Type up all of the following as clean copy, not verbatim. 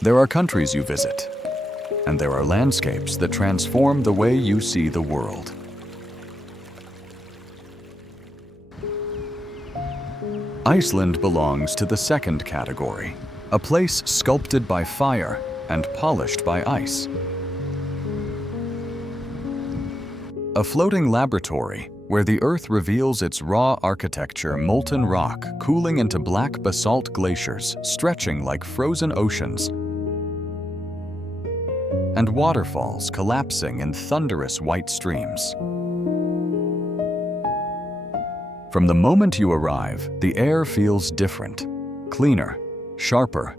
There are countries you visit, and there are landscapes that transform the way you see the world. Iceland belongs to the second category, a place sculpted by fire and polished by ice. A floating laboratory where the Earth reveals its raw architecture, molten rock cooling into black basalt glaciers stretching like frozen oceans, and waterfalls collapsing in thunderous white streams. From the moment you arrive, the air feels different, cleaner, sharper,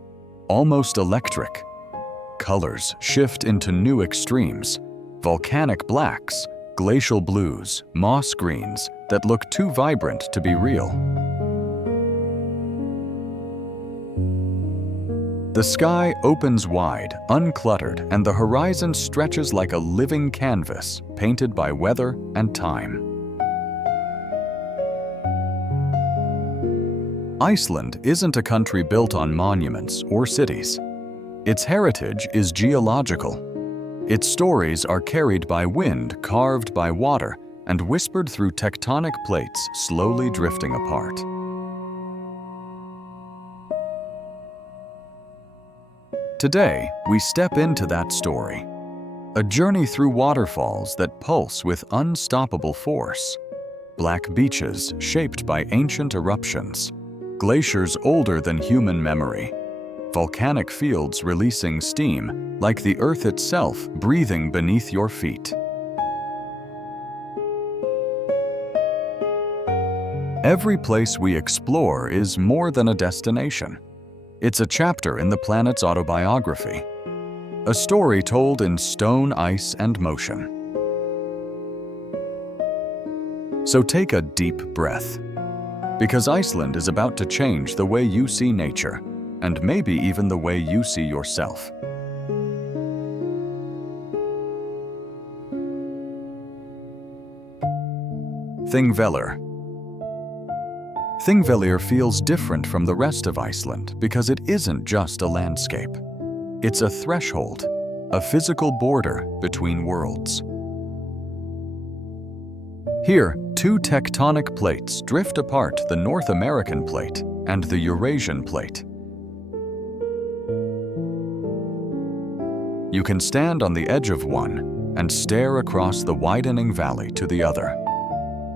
almost electric. Colors shift into new extremes, volcanic blacks, glacial blues, moss greens that look too vibrant to be real. The sky opens wide, uncluttered, and the horizon stretches like a living canvas painted by weather and time. Iceland isn't a country built on monuments or cities. Its heritage is geological. Its stories are carried by wind, carved by water, and whispered through tectonic plates slowly drifting apart. Today, we step into that story. A journey through waterfalls that pulse with unstoppable force. Black beaches shaped by ancient eruptions. Glaciers older than human memory. Volcanic fields releasing steam, like the Earth itself breathing beneath your feet. Every place we explore is more than a destination. It's a chapter in the planet's autobiography. A story told in stone, ice, and motion. So take a deep breath, because Iceland is about to change the way you see nature, and maybe even the way you see yourself. Thingvellir. Thingvellir feels different from the rest of Iceland because it isn't just a landscape. It's a threshold, a physical border between worlds. Here, two tectonic plates drift apart: the North American plate and the Eurasian plate. You can stand on the edge of one and stare across the widening valley to the other.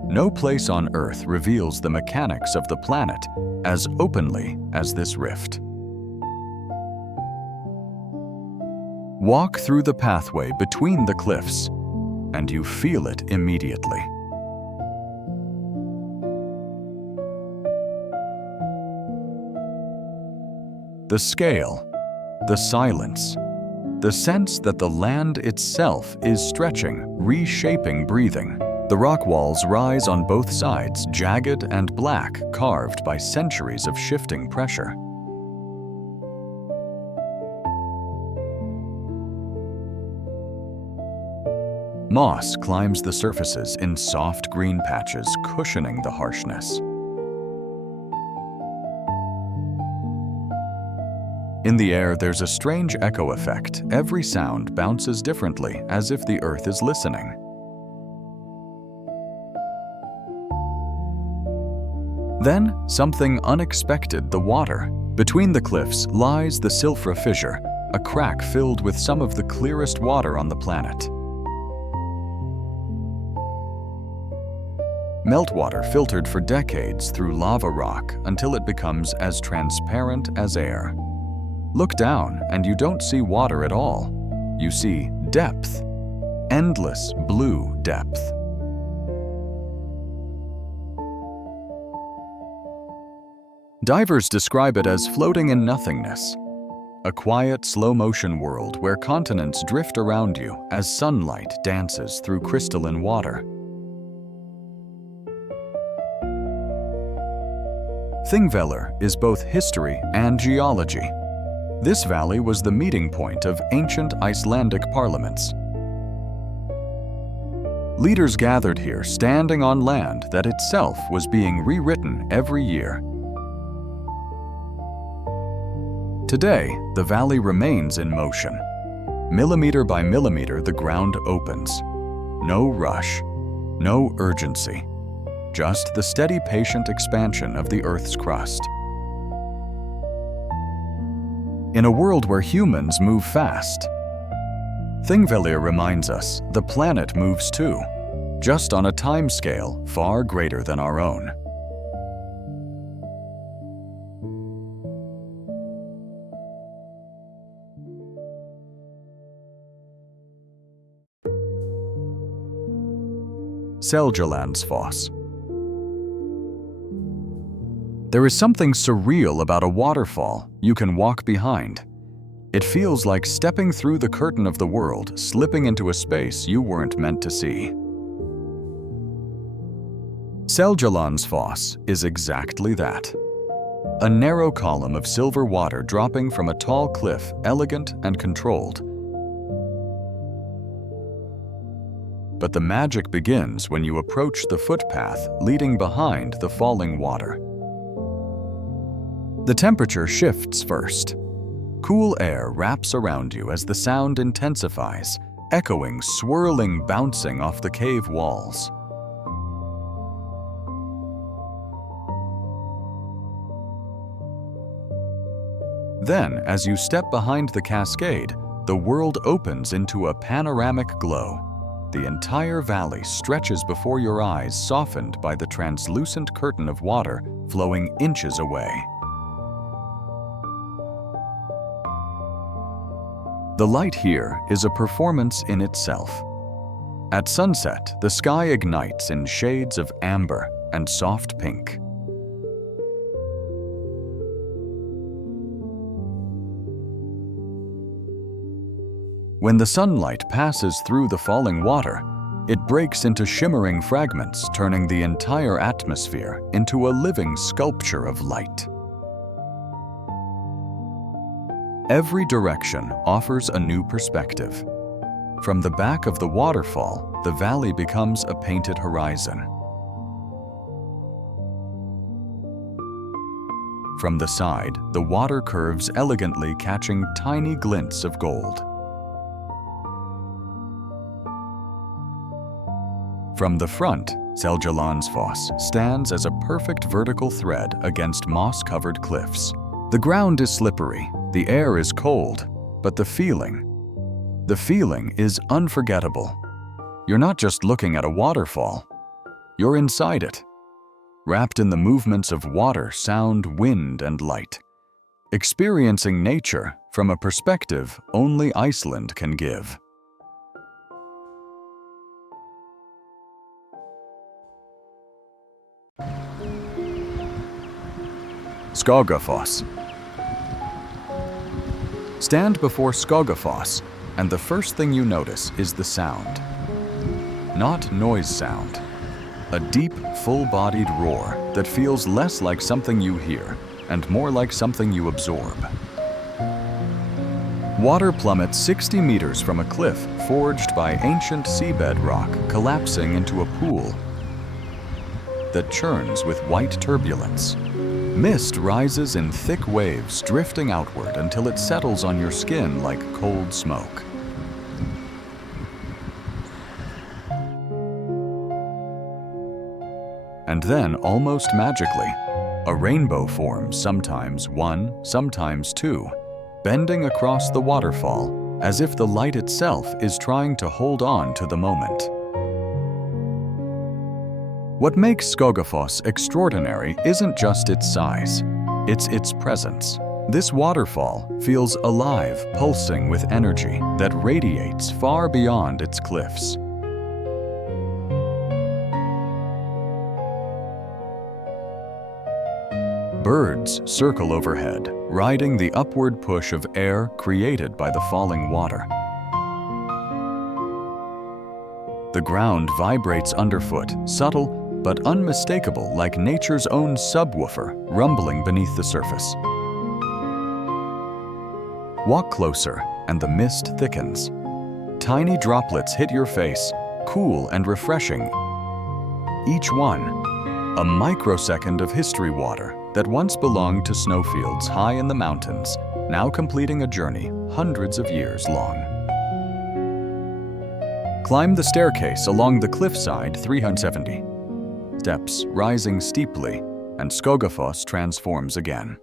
No place on Earth reveals the mechanics of the planet as openly as this rift. Walk through the pathway between the cliffs, and you feel it immediately. The scale, the silence, the sense that the land itself is stretching, reshaping, breathing. The rock walls rise on both sides, jagged and black, carved by centuries of shifting pressure. Moss climbs the surfaces in soft green patches, cushioning the harshness. In the air, there's a strange echo effect. Every sound bounces differently, as if the earth is listening. Then, something unexpected: the water. Between the cliffs lies the Silfra Fissure, a crack filled with some of the clearest water on the planet. Meltwater filtered for decades through lava rock until it becomes as transparent as air. Look down and you don't see water at all. You see depth, endless blue depth. Divers describe it as floating in nothingness, a quiet, slow-motion world where continents drift around you as sunlight dances through crystalline water. Thingvellir is both history and geology. This valley was the meeting point of ancient Icelandic parliaments. Leaders gathered here, standing on land that itself was being rewritten every year. Today, the valley remains in motion. Millimeter by millimeter, the ground opens. No rush, no urgency, just the steady, patient expansion of the Earth's crust. In a world where humans move fast, Thingvellir reminds us the planet moves too, just on a time scale far greater than our own. Seljalandsfoss. There is something surreal about a waterfall you can walk behind. It feels like stepping through the curtain of the world, slipping into a space you weren't meant to see. Seljalandsfoss is exactly that. A narrow column of silver water dropping from a tall cliff, elegant and controlled. But the magic begins when you approach the footpath leading behind the falling water. The temperature shifts first. Cool air wraps around you as the sound intensifies, echoing, swirling, bouncing off the cave walls. Then, as you step behind the cascade, the world opens into a panoramic glow. The entire valley stretches before your eyes, softened by the translucent curtain of water flowing inches away. The light here is a performance in itself. At sunset, the sky ignites in shades of amber and soft pink. When the sunlight passes through the falling water, it breaks into shimmering fragments, turning the entire atmosphere into a living sculpture of light. Every direction offers a new perspective. From the back of the waterfall, the valley becomes a painted horizon. From the side, the water curves elegantly, catching tiny glints of gold. From the front, Seljalandsfoss stands as a perfect vertical thread against moss-covered cliffs. The ground is slippery, the air is cold, but the feeling is unforgettable. You're not just looking at a waterfall, you're inside it, wrapped in the movements of water, sound, wind, and light, experiencing nature from a perspective only Iceland can give. Skogafoss. Stand before Skogafoss, and the first thing you notice is the sound. Not noise sound. A deep, full-bodied roar that feels less like something you hear and more like something you absorb. Water plummets 60 meters from a cliff forged by ancient seabed rock, collapsing into a pool that churns with white turbulence. Mist rises in thick waves, drifting outward until it settles on your skin like cold smoke. And then, almost magically, a rainbow forms, sometimes one, sometimes two, bending across the waterfall as if the light itself is trying to hold on to the moment. What makes Skogafoss extraordinary isn't just its size, it's its presence. This waterfall feels alive, pulsing with energy that radiates far beyond its cliffs. Birds circle overhead, riding the upward push of air created by the falling water. The ground vibrates underfoot, subtle but unmistakable, like nature's own subwoofer rumbling beneath the surface. Walk closer, and the mist thickens. Tiny droplets hit your face, cool and refreshing. Each one, a microsecond of history water, that once belonged to snowfields high in the mountains, now completing a journey hundreds of years long. Climb the staircase along the cliffside 370 steps, rising steeply, and Skogafoss transforms again.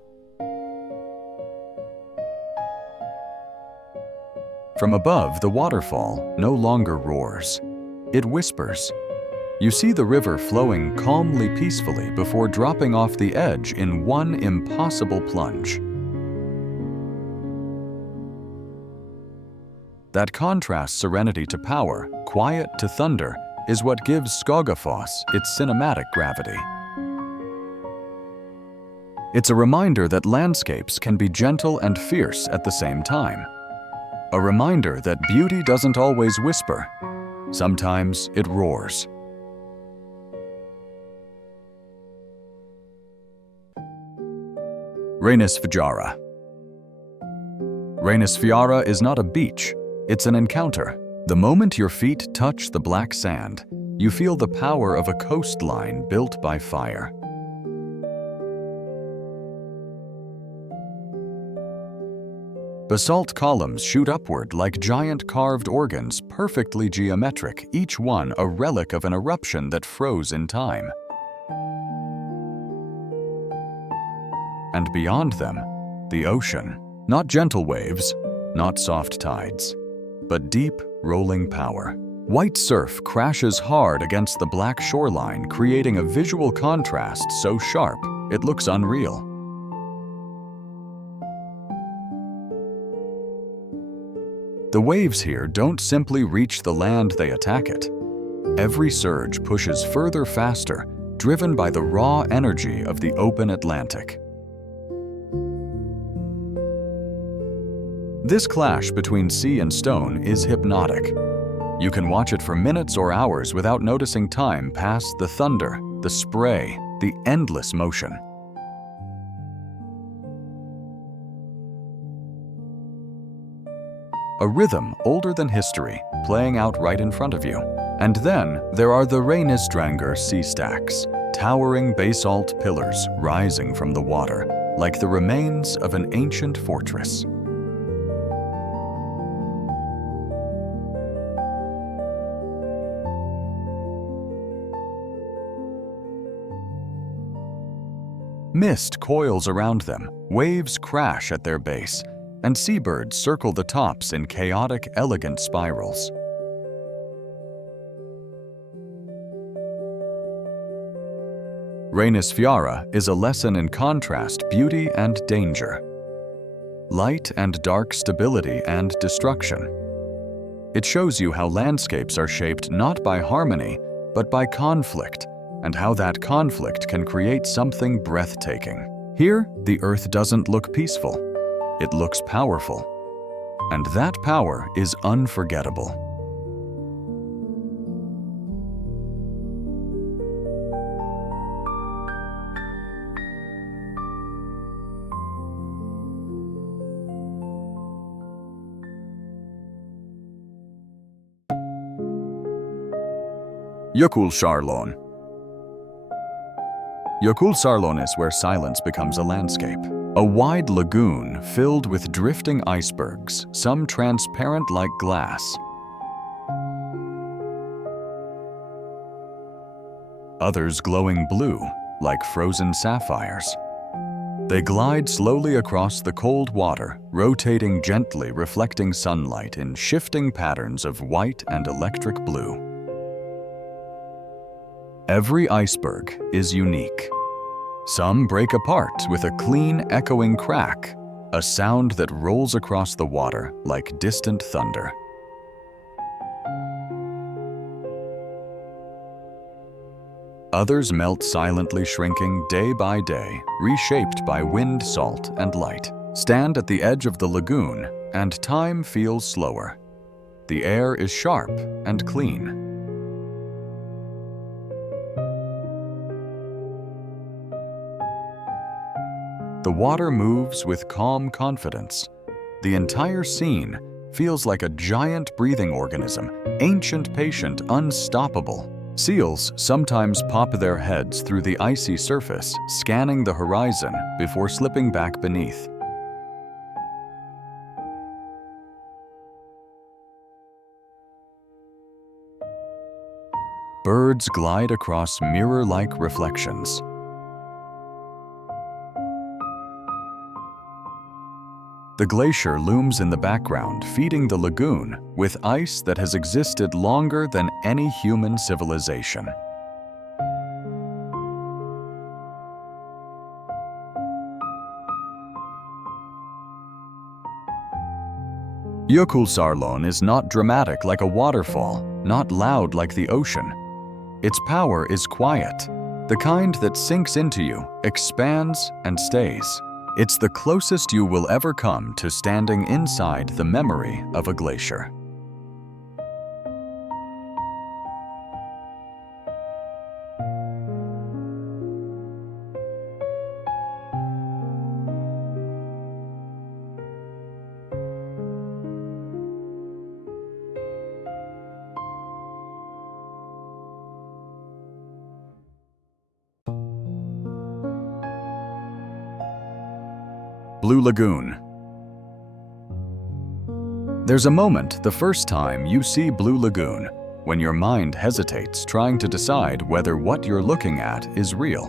From above, the waterfall no longer roars. It whispers. You see the river flowing calmly, peacefully before dropping off the edge in one impossible plunge. That contrasts serenity to power, quiet to thunder, is what gives Skogafoss its cinematic gravity. It's a reminder that landscapes can be gentle and fierce at the same time. A reminder that beauty doesn't always whisper. Sometimes it roars. Reynisfjara. Reynisfjara is not a beach, it's an encounter. The moment your feet touch the black sand, you feel the power of a coastline built by fire. Basalt columns shoot upward like giant carved organs, perfectly geometric, each one a relic of an eruption that froze in time. And beyond them, the ocean. Not gentle waves, not soft tides, but deep, rolling power. White surf crashes hard against the black shoreline, creating a visual contrast so sharp it looks unreal. The waves here don't simply reach the land, they attack it. Every surge pushes further faster, driven by the raw energy of the open Atlantic. This clash between sea and stone is hypnotic. You can watch it for minutes or hours without noticing time pass, the thunder, the spray, the endless motion. A rhythm older than history, playing out right in front of you. And then there are the Reynisdrangar sea stacks, towering basalt pillars rising from the water, like the remains of an ancient fortress. Mist coils around them, waves crash at their base, and seabirds circle the tops in chaotic, elegant spirals. Reynisfjara is a lesson in contrast, beauty and danger, light and dark, stability and destruction. It shows you how landscapes are shaped not by harmony, but by conflict, and how that conflict can create something breathtaking. Here, the earth doesn't look peaceful. It looks powerful. And that power is unforgettable. Jökulsárlón. Jökulsárlón is where silence becomes a landscape. A wide lagoon filled with drifting icebergs, some transparent like glass, others glowing blue like frozen sapphires. They glide slowly across the cold water, rotating gently, reflecting sunlight in shifting patterns of white and electric blue. Every iceberg is unique. Some break apart with a clean, echoing crack, a sound that rolls across the water like distant thunder. Others melt silently, shrinking day by day, reshaped by wind, salt, and light. Stand at the edge of the lagoon, and time feels slower. The air is sharp and clean. The water moves with calm confidence. The entire scene feels like a giant breathing organism, ancient, patient, unstoppable. Seals sometimes pop their heads through the icy surface, scanning the horizon before slipping back beneath. Birds glide across mirror-like reflections. The glacier looms in the background, feeding the lagoon with ice that has existed longer than any human civilization. Jökulsárlón is not dramatic like a waterfall, not loud like the ocean. Its power is quiet, the kind that sinks into you, expands, and stays. It's the closest you will ever come to standing inside the memory of a glacier. Blue Lagoon. There's a moment the first time you see Blue Lagoon when your mind hesitates, trying to decide whether what you're looking at is real.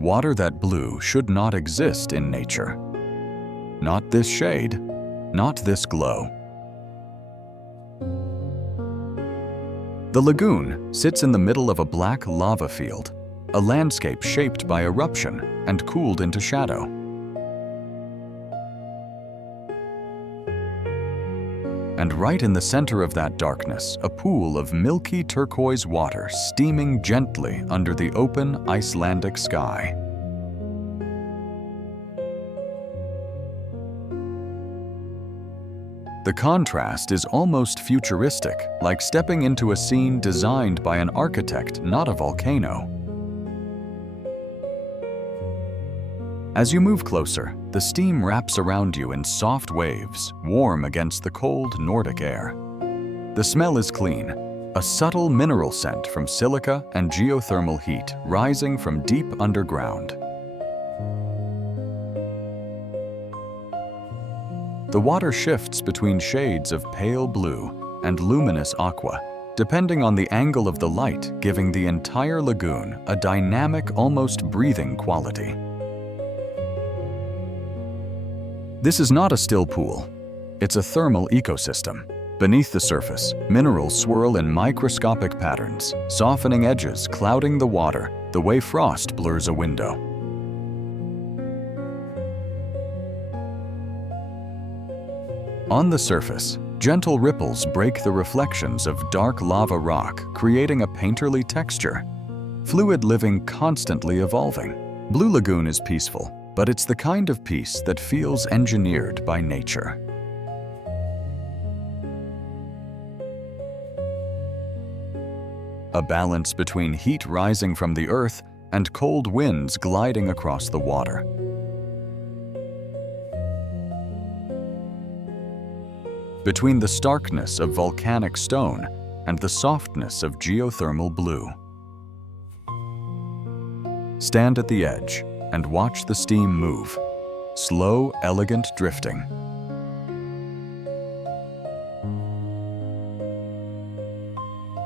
Water that blue should not exist in nature. Not this shade, not this glow. The lagoon sits in the middle of a black lava field, a landscape shaped by eruption and cooled into shadow. And right in the center of that darkness, a pool of milky turquoise water steaming gently under the open Icelandic sky. The contrast is almost futuristic, like stepping into a scene designed by an architect, not a volcano. As you move closer, the steam wraps around you in soft waves, warm against the cold Nordic air. The smell is clean, a subtle mineral scent from silica and geothermal heat rising from deep underground. The water shifts between shades of pale blue and luminous aqua, depending on the angle of the light, giving the entire lagoon a dynamic, almost breathing quality. This is not a still pool. It's a thermal ecosystem. Beneath the surface, minerals swirl in microscopic patterns, softening edges, clouding the water, the way frost blurs a window. On the surface, gentle ripples break the reflections of dark lava rock, creating a painterly texture. Fluid living constantly evolving. Blue Lagoon is peaceful, but it's the kind of peace that feels engineered by nature. A balance between heat rising from the earth and cold winds gliding across the water. Between the starkness of volcanic stone and the softness of geothermal blue. Stand at the edge and watch the steam move, slow, elegant drifting.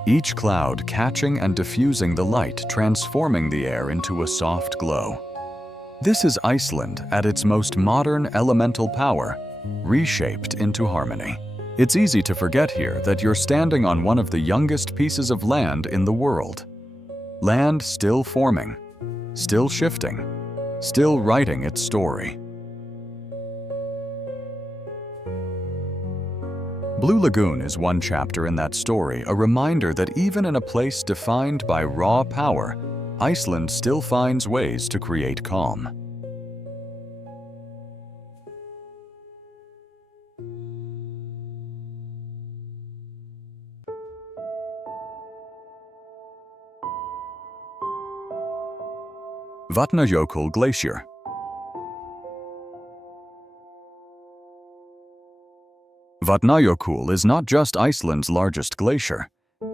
Each cloud catching and diffusing the light, transforming the air into a soft glow. This is Iceland at its most modern elemental power, reshaped into harmony. It's easy to forget here that you're standing on one of the youngest pieces of land in the world. Land still forming, still shifting, still writing its story. Blue Lagoon is one chapter in that story, a reminder that even in a place defined by raw power, Iceland still finds ways to create calm. Vatnajökull Glacier. Vatnajökull is not just Iceland's largest glacier.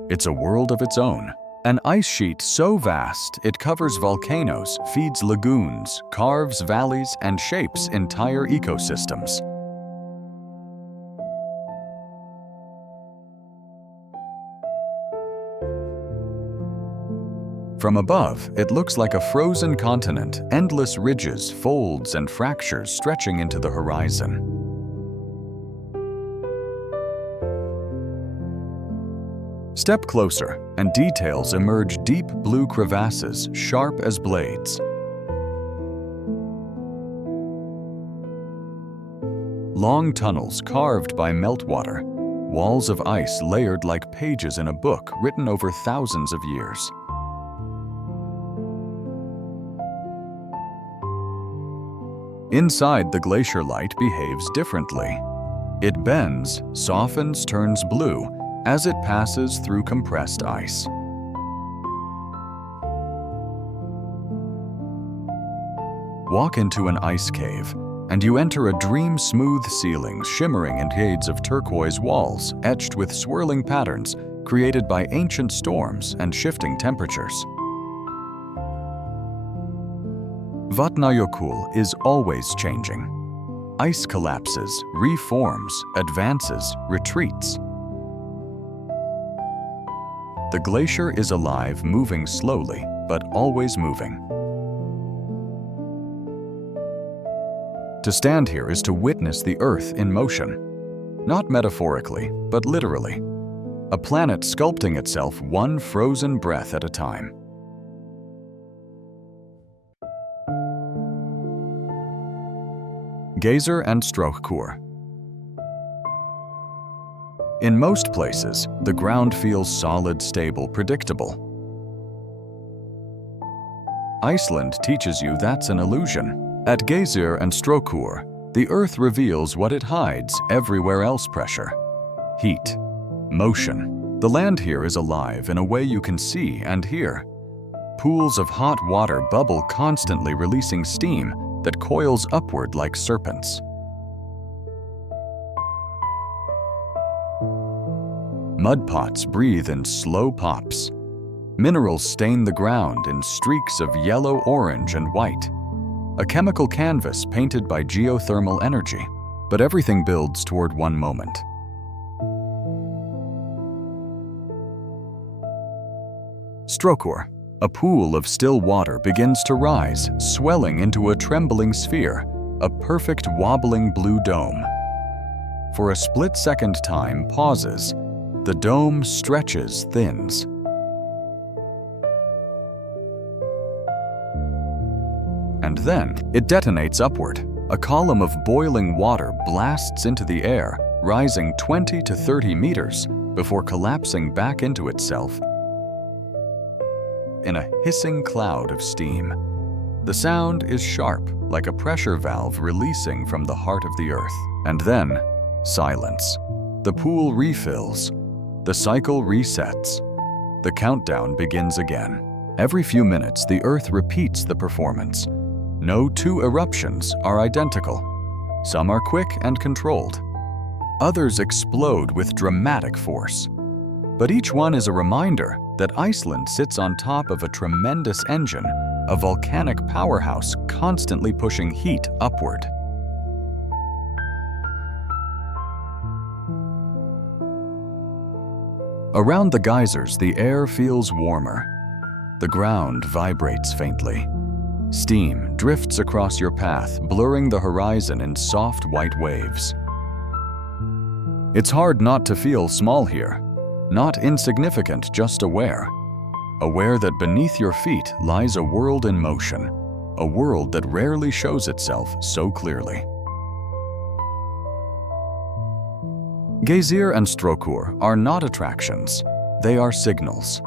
It's a world of its own. An ice sheet so vast it covers volcanoes, feeds lagoons, carves valleys, and shapes entire ecosystems. From above, it looks like a frozen continent, endless ridges, folds, and fractures stretching into the horizon. Step closer, and details emerge: deep blue crevasses, sharp as blades. Long tunnels carved by meltwater, walls of ice layered like pages in a book written over thousands of years. Inside, the glacier light behaves differently. It bends, softens, turns blue as it passes through compressed ice. Walk into an ice cave, and you enter a dream-smooth ceilings, shimmering in shades of turquoise walls etched with swirling patterns created by ancient storms and shifting temperatures. Vatnajökull is always changing. Ice collapses, reforms, advances, retreats. The glacier is alive, moving slowly, but always moving. To stand here is to witness the Earth in motion, not metaphorically, but literally. A planet sculpting itself one frozen breath at a time. Geyser and Strókur. In most places, the ground feels solid, stable, predictable. Iceland teaches you that's an illusion. At Geyser and Strókur, the Earth reveals what it hides everywhere else: pressure, heat, motion. The land here is alive in a way you can see and hear. Pools of hot water bubble, constantly releasing steam that coils upward like serpents. Mud pots breathe in slow pops. Minerals stain the ground in streaks of yellow, orange, and white. A chemical canvas painted by geothermal energy. But everything builds toward one moment. Strókur. A pool of still water begins to rise, swelling into a trembling sphere, a perfect wobbling blue dome. For a split-second, time pauses. The dome stretches, thins. And then it detonates upward. A column of boiling water blasts into the air, rising 20 to 30 meters before collapsing back into itself in a hissing cloud of steam. The sound is sharp, like a pressure valve releasing from the heart of the Earth. And then, silence. The pool refills. The cycle resets. The countdown begins again. Every few minutes, the Earth repeats the performance. No two eruptions are identical. Some are quick and controlled. Others explode with dramatic force. But each one is a reminder that Iceland sits on top of a tremendous engine, a volcanic powerhouse constantly pushing heat upward. Around the geysers, the air feels warmer. The ground vibrates faintly. Steam drifts across your path, blurring the horizon in soft white waves. It's hard not to feel small here. Not insignificant, just aware. Aware that beneath your feet lies a world in motion, a world that rarely shows itself so clearly. Geyser and Strókur are not attractions, they are signals.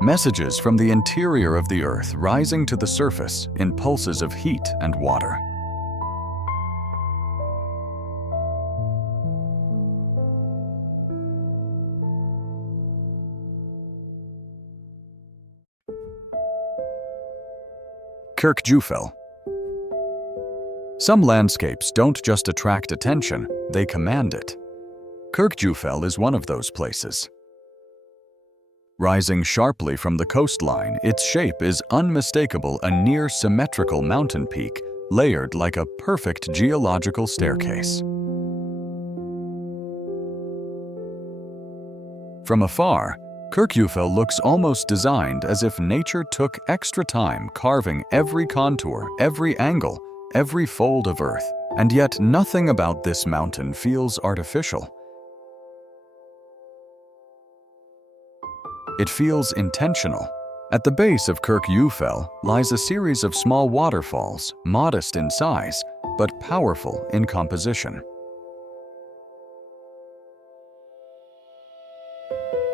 Messages from the interior of the Earth rising to the surface in pulses of heat and water. Kirkjufell. Some landscapes don't just attract attention, they command it. Kirkjufell is one of those places. Rising sharply from the coastline, its shape is unmistakable, a near-symmetrical mountain peak layered like a perfect geological staircase. From afar, Kirkjufell looks almost designed as if nature took extra time carving every contour, every angle, every fold of earth, and yet nothing about this mountain feels artificial. It feels intentional. At the base of Kirkjufell lies a series of small waterfalls, modest in size, but powerful in composition.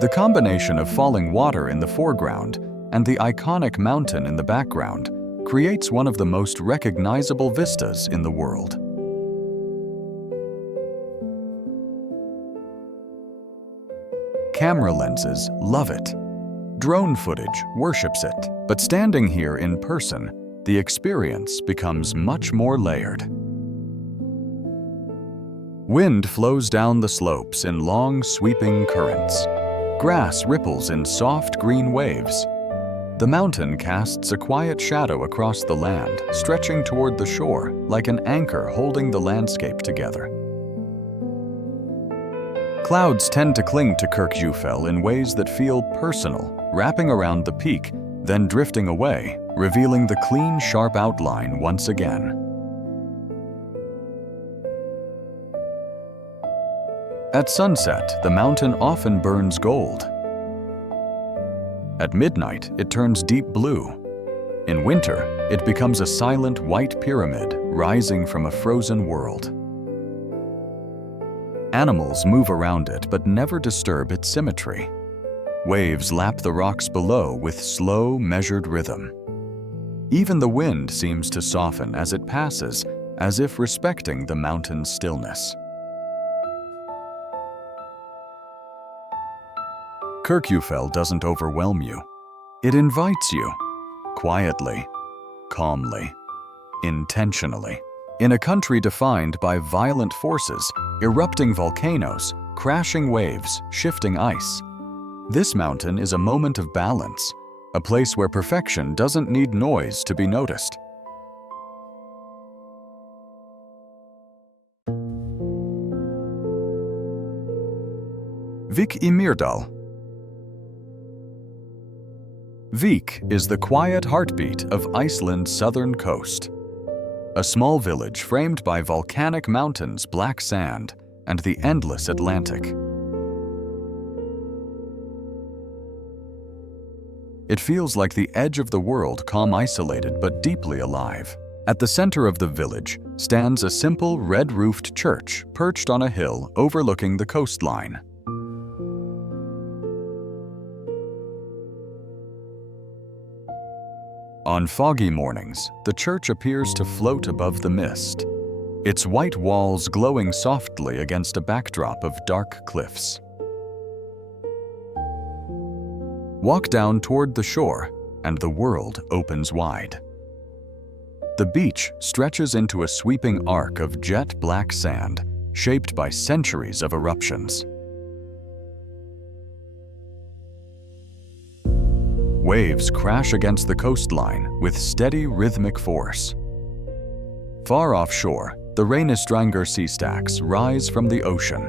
The combination of falling water in the foreground and the iconic mountain in the background creates one of the most recognizable vistas in the world. Camera lenses love it. Drone footage worships it. But standing here in person, the experience becomes much more layered. Wind flows down the slopes in long, sweeping currents. Grass ripples in soft green waves. The mountain casts a quiet shadow across the land, stretching toward the shore like an anchor holding the landscape together. Clouds tend to cling to Kirkjufell in ways that feel personal, wrapping around the peak, then drifting away, revealing the clean, sharp outline once again. At sunset, the mountain often burns gold. At midnight, it turns deep blue. In winter, it becomes a silent white pyramid rising from a frozen world. Animals move around it but never disturb its symmetry. Waves lap the rocks below with slow, measured rhythm. Even the wind seems to soften as it passes, as if respecting the mountain's stillness. Kirkjufell doesn't overwhelm you. It invites you, quietly, calmly, intentionally. In a country defined by violent forces, erupting volcanoes, crashing waves, shifting ice, this mountain is a moment of balance, a place where perfection doesn't need noise to be noticed. Vik I Myrdal. Vik is the quiet heartbeat of Iceland's southern coast. A small village framed by volcanic mountains, black sand, and the endless Atlantic. It feels like the edge of the world, calm, isolated, but deeply alive. At the center of the village stands a simple red-roofed church perched on a hill overlooking the coastline. On foggy mornings, the church appears to float above the mist, its white walls glowing softly against a backdrop of dark cliffs. Walk down toward the shore, and the world opens wide. The beach stretches into a sweeping arc of jet black sand, shaped by centuries of eruptions. Waves crash against the coastline with steady rhythmic force. Far offshore, the Reynisdrangar sea stacks rise from the ocean.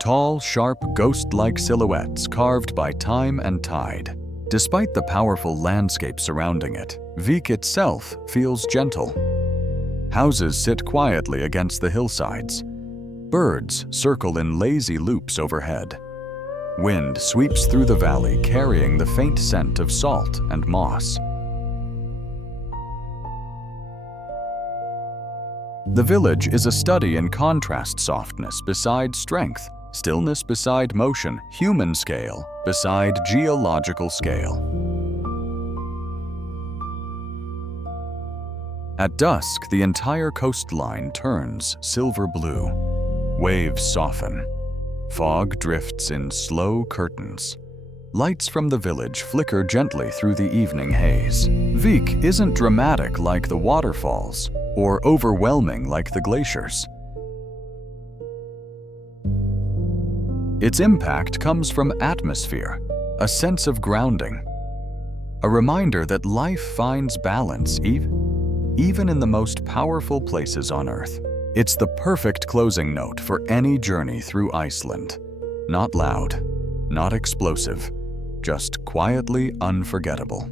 Tall, sharp, ghost-like silhouettes carved by time and tide. Despite the powerful landscape surrounding it, Vik itself feels gentle. Houses sit quietly against the hillsides. Birds circle in lazy loops overhead. Wind sweeps through the valley, carrying the faint scent of salt and moss. The village is a study in contrast, softness beside strength, stillness beside motion, human scale beside geological scale. At dusk, the entire coastline turns silver blue. Waves soften. Fog drifts in slow curtains. Lights from the village flicker gently through the evening haze. Vik isn't dramatic like the waterfalls. or overwhelming like the glaciers. Its impact comes from atmosphere, a sense of grounding, a reminder that life finds balance even in the most powerful places on Earth. It's the perfect closing note for any journey through Iceland. Not loud, not explosive, just quietly unforgettable.